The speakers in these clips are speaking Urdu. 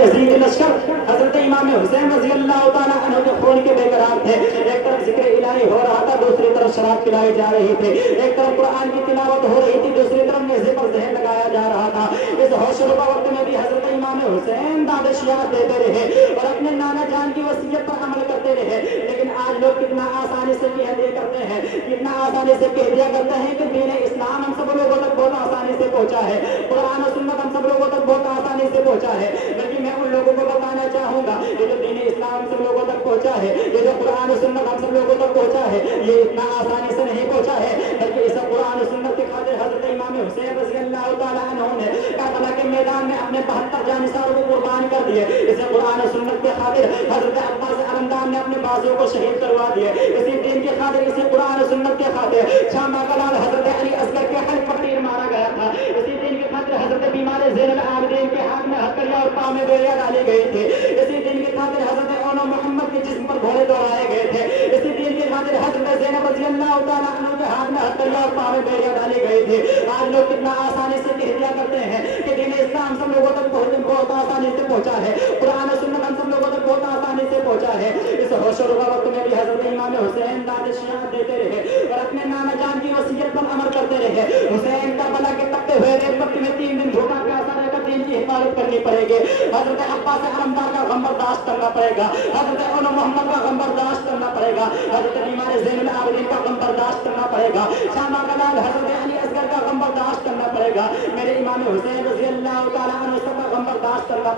یزید لشکر حضرت امام حسین رضی اللہ تعالیٰ عنہ کے خون کے بے قرار تھے. ایک طرف ذکر الہی ہو رہا تھا, دوسری طرف شراب پلائی جا رہی تھی. ایک طرف قرآن کی تلاوت ہو رہی تھی, دوسری طرف نیزے پر زہر لگایا جا رہا تھا. اس ہوش ربا وقت میں بھی حضرت امام حسین دادشیات دیتے رہے اور اپنے نانا جان کی وصیت پر عمل کرتے رہے. لیکن آج لوگ کتنا آسانی سے کہہ دیا کرتے ہیں, کتنا آسانی سے کہہ دیا کرتے ہیں کہ دین اسلام ہم سب لوگوں تک بہت آسانی سے پہنچا ہے, قرآن و سنت ہم سب لوگوں تک بہت آسانی سے پہنچا ہے. بلکہ میں ان لوگوں کو بتانا چاہوں گا یہ جو دین اسلام ہم سب لوگوں تک پہنچا ہے, یہ جو قرآن و سنت ہم سب لوگوں تک پہنچا ہے, یہ اتنا آسانی سے نہیں پہنچا ہے. بلکہ اس قرآن و سنت کی خاطر حضرت امام حسین رضی اللہ تعالیٰ عنہ نے کربلا کے میدان میں اپنے 72 جانثاروں کو قربان کر دیے. اس قرآن و سنت کی خاطر حضرت عباس علمدار نے اپنے بازوؤں کو شہید کروا دیے. اسی دین کی خاطر, اسی قرآن و سنت کی خاطر شامہ کا لال حضرت علی اصغر کے حلق پر تیر مارا گیا تھا. اسی دین کی خاطر حضرت بیمار زین العابدین کے ہاتھ میں ہتھکڑیاں اور پاؤں میں بیڑیاں ڈالی گئی تھی. اسی دین کی خاطر حضرت اونو محمد کے جسم پر گھوڑے دوڑائے گئے تھے. اسی دین کی خاطر حضرت زینب رضی اللہ تعالیٰ عنہ کے ہاتھ میں ہتھکڑیاں اور پاؤں میں بیڑیاں ڈالی گئی تھی. آج لوگ کتنا آسانی سے کہہ دیا کرتے ہیں کہ دین اسلام سب لوگوں تک بہت آسانی سے پہنچا ہے, قرآن و سنت ہم سب لوگوں تک بہت آسانی سے پہنچا ہے. اس ہوش و ربا وقت میں بھی حضرت امام حسین دادشیات دیتے رہے اور اپنے نانا جان کی وصیت پر عمل کرتے رہے. حسین کربلا کے تپتے ہوئے ریت وقت میں 3 دن بھوکا پیاسا رہ کر دین کی حفاظت کرنی پڑے گی. حضرت عباس علمدار کا غم برداشت کرنا پڑے گا, حضرت اونو محمد کا غم برداشت کرنا پڑے گا, حضرت بیمار زین العابدین کا غم برداشت کرنا پڑے گا, شامہ کا لال حضرت علی اصغر کا غم برداشت کرنا پڑے گا. میرے امام حسین رضی اللہ تعالیٰ عنہ سب کا غم برداشت کرنا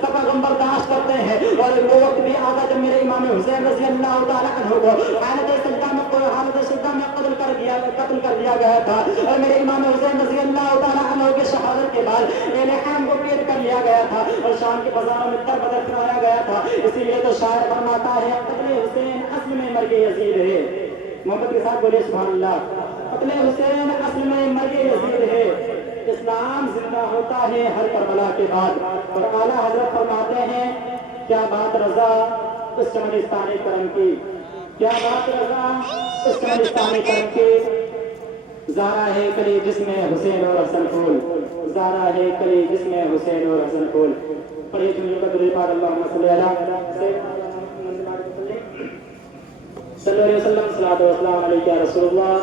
سب کا غم برداشت کرتے ہیں. اور وہ وقت بھی آتا جب میرے امام حسین رضی اللہ تعالیٰ عنہ کو حالت سجدہ میں قتل کر دیا گیا تھا. اور میرے امام حسین رضی اللہ تعالیٰ عنہ کے شہادت کے بعد اہل کو قید کر لیا گیا تھا اور شام کے بازاروں میں در بدر کرایا گیا تھا. اسی لیے تو شاعر فرماتا ہے قتل حسین اصل میں مرگ یزید ہے. محبت کے ساتھ بولے سبحان اللہ. قتل حسین اصل میں مرگ یزید ہے. اسلام زندہ ہوتا ہے ہر کربلا کے بعد. اور اعلیٰ حضرت فرماتے ہیں کیا بات رضا اس چمنستان کرم کی, کیا بات رضا اس چمنستان کرم کی. زارا ہے کلی جس میں حسین اور حسن پھول, زارا ہے کلی جس میں حسین اور حسن پھول. پڑھیے جملوں کا درود پاک اللہم صلی علی صلی اللہ علیہ وسلم. صلاۃ و سلام علیک یا رسول اللہ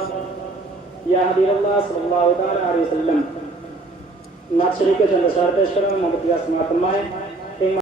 یا حبیب اللہ صلی اللہ تعالی علیہ وسلم. نعت شریف کے چند اشعار پیش کروں, محبت کا سماعت فرمائیں.